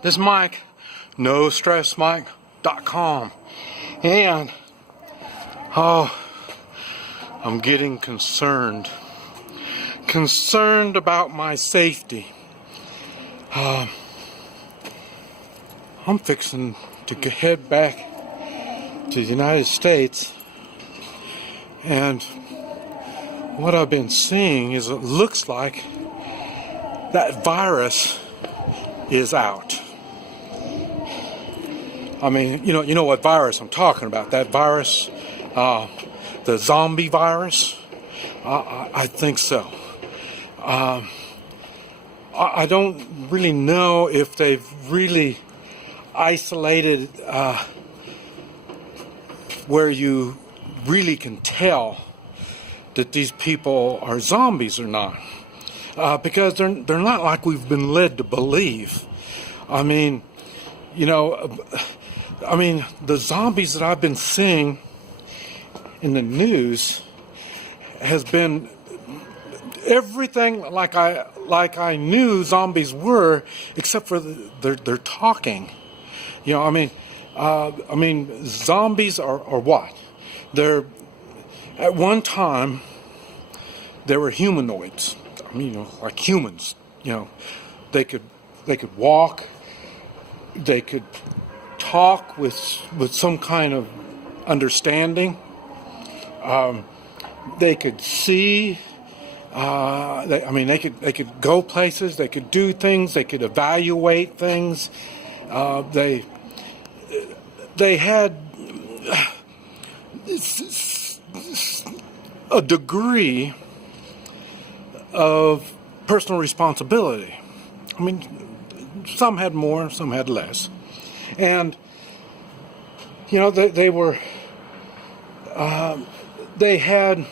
This is Mike, NoStressMike.com, and I'm getting concerned about my safety. I'm fixing to head back to the United States, and what I've been seeing is it looks like that virus is out. I mean, you know what virus I'm talking about. That virus, the zombie virus. I think so. I don't really know if they've really isolated where you really can tell that these people are zombies or not, because they're not like we've been led to believe. I mean, the zombies that I've been seeing in the news has been everything like I knew zombies were, except for they're talking. Zombies are what? They're, at one time, they were humanoids. I mean, like humans. They could walk. They could talk with some kind of understanding. They could see. They could go places. They could do things. They could evaluate things. They had a degree of personal responsibility. I mean, some had more, some had less, and they had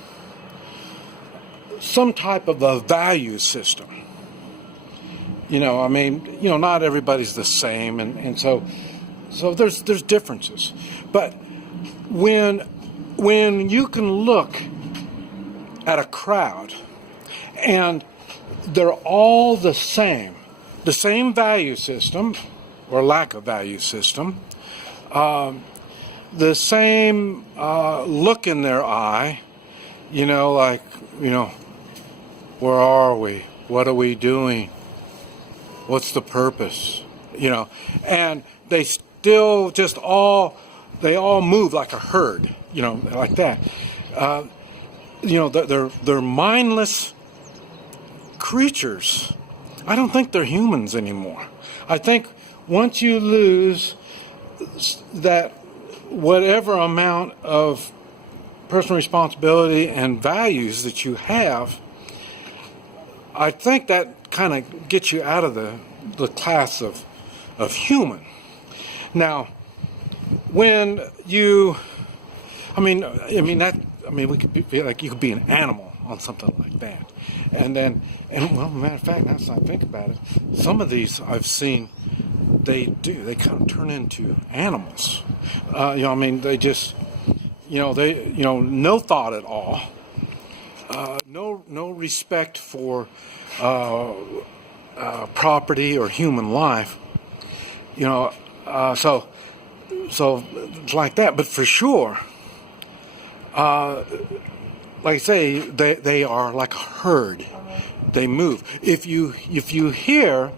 some type of a value system. Not everybody's the same, and so there's differences. But when you can look at a crowd and they're all the same value system or lack of value system, the same look in their eye, where are we? What are we doing? What's the purpose? And they still they all move like a herd, like that. They're mindless creatures. I don't think they're humans anymore. I think once you lose that whatever amount of personal responsibility and values that you have, I think that kind of gets you out of the class of human. Now, when you, we could be like, you could be an animal on something like that, and matter of fact, now that I think about it, some of these I've seen, they kind of turn into animals. They just, no thought at all, no respect for property or human life, so it's like that. But for sure, like I say, they are like a herd. They move. If you hear,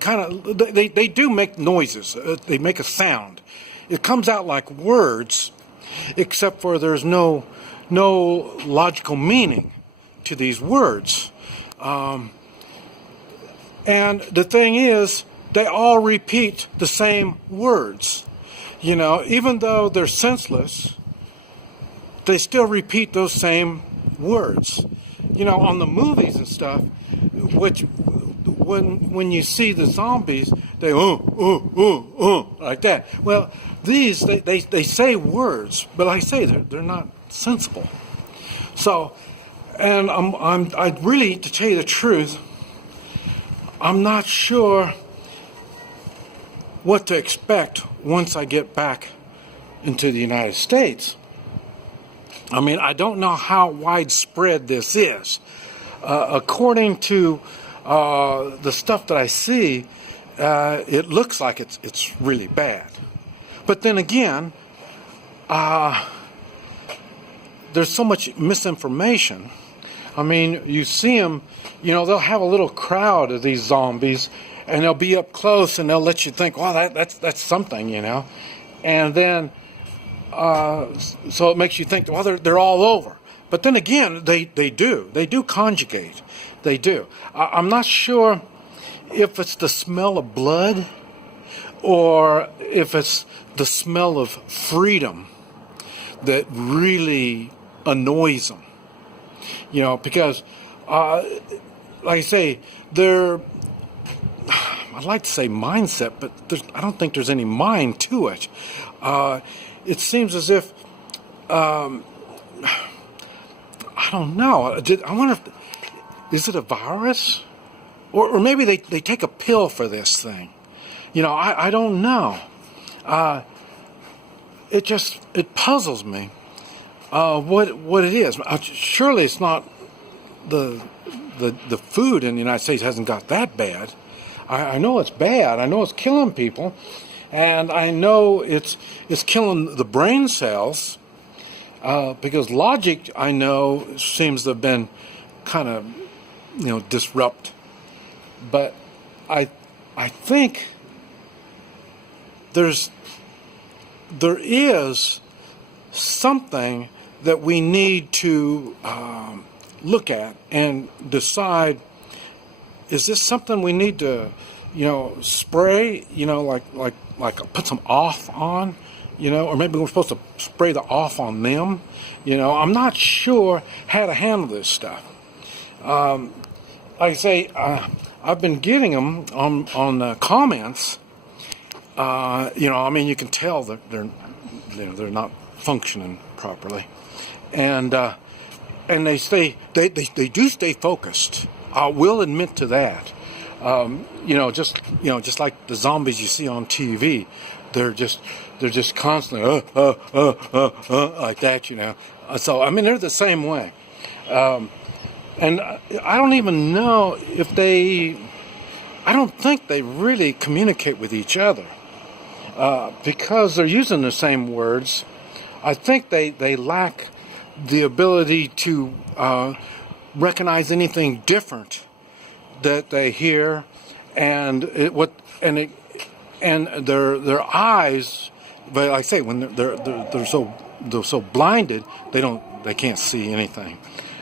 kind of, they do make noises. They make a sound. It comes out like words, except for there's no logical meaning to these words. And the thing is, they all repeat the same words. Even though they're senseless, they still repeat those same words. On the movies and stuff, which when you see the zombies, they like that. Well, these they say words, but like I say, they're not sensible. So, and I really, to tell you the truth, I'm not sure what to expect once I get back into the United States. I don't know how widespread this is. According to the stuff that I see, it looks like it's really bad. But then again, there's so much misinformation. I mean, you see them, they'll have a little crowd of these zombies, and they'll be up close, and they'll let you think, wow, that's something, And then, so it makes you think, well, they're all over. But then again, they do conjugate. They do. I'm not sure if it's the smell of blood or if it's the smell of freedom that really annoys them. Because, like I say, I'd like to say mindset, but I don't think there's any mind to it. It seems as if, I don't know. I wonder if, is it a virus? Or maybe they take a pill for this thing. I don't know. It puzzles me what it is. Surely it's not the food in the United States hasn't got that bad. I know it's bad. I know it's killing people, and I know it's killing the brain cells because logic, I know, seems to have been kind of disrupt. But I think there is something that we need to look at and decide, is this something we need to spray, like put some off on, or maybe we're supposed to spray the off on them. I'm not sure how to handle this stuff. Like I say, I've been getting them on comments. You can tell that they're not functioning properly, and they do stay focused. I will admit to that. Just like the zombies you see on TV, they're just constantly like that. So they're the same way. And I don't even know if I don't think they really communicate with each other because they're using the same words. I think they lack the ability to recognize anything different that they hear, and their eyes. But like I say, when they're so blinded, they can't see anything.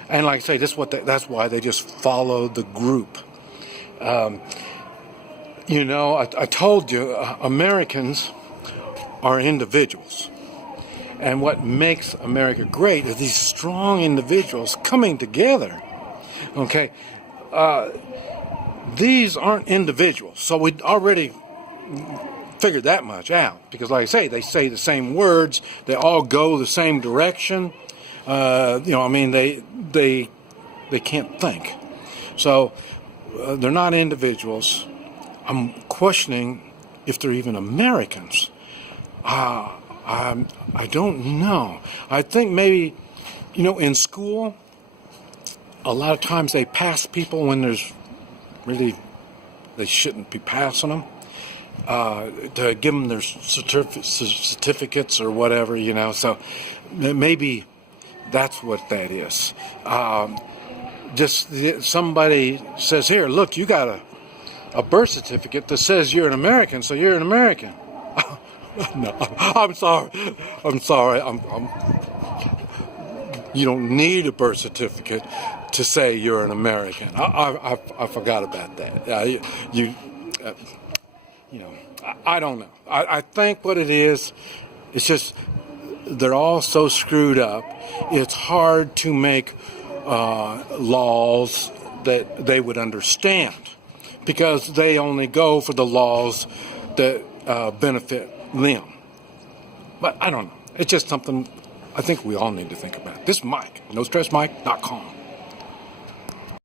And like I say, that's why they just follow the group. I told you, Americans are individuals. And what makes America great is these strong individuals coming together. Okay? These aren't individuals. So we already figured that much out. Because like I say, they say the same words. They all go the same direction. They can't think. So they're not individuals. I'm questioning if they're even Americans. I don't know. I think maybe, in school, a lot of times they pass people when they shouldn't be passing them. To give them their certificates or whatever, So maybe that's what that is. Just somebody says, here, look, you got a birth certificate that says you're an American, so you're an American. No, I'm sorry. You don't need a birth certificate to say you're an American. I forgot about that. I don't know. I think what it is, it's just they're all so screwed up. It's hard to make laws that they would understand because they only go for the laws that benefit them. But I don't know. It's just something I think we all need to think about. This is Mike, NoStressMike.com.